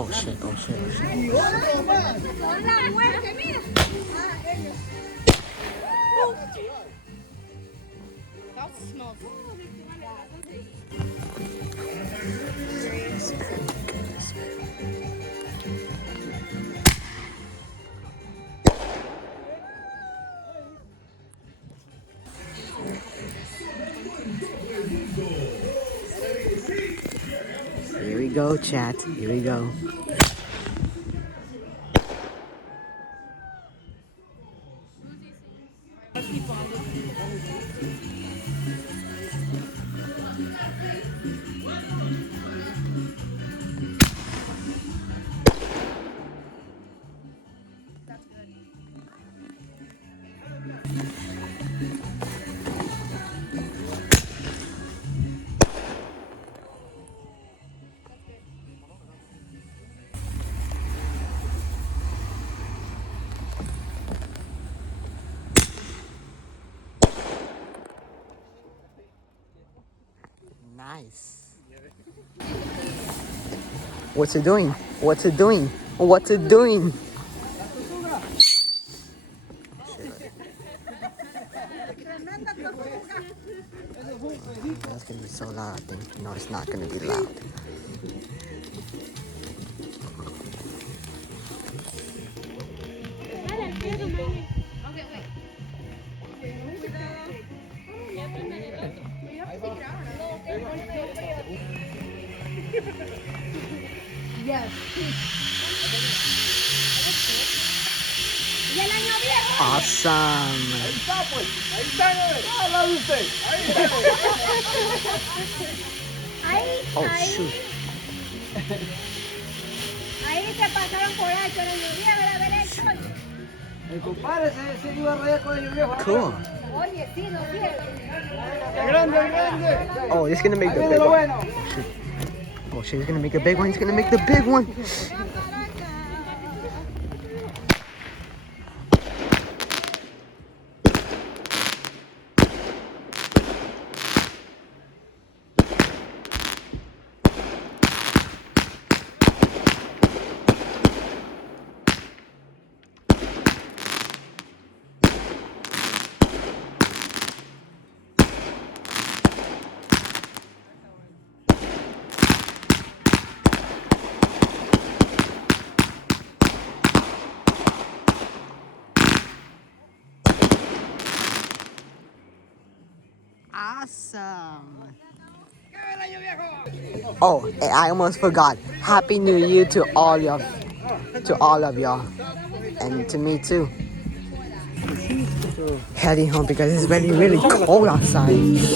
Oh shit, oh shit, oh shit. That smells. Here we go, chat. Here we go. Nice. What's it doing? What's it doing? What's it doing? That's gonna be so loud, I think. No, it's not gonna be loud. Yes. Awesome. Ahí está, pues. Ahí está, al lado de usted. Ahí está. Oh shoot. Ahí se pasaron por ahí, pero llovía, ¿verdad? El sol. El compadre se iba a rayar con el viejo. Cool. Oye, sí, no vieron. Grande, grande. Oh, he's gonna make Ahí the viene big lo one. bueno. Oh shit, he's gonna make a big one. He's gonna make the big one. Awesome. Oh, I almost forgot. Happy New Year to all of y'all, and to me too. Heading home because it's really cold outside.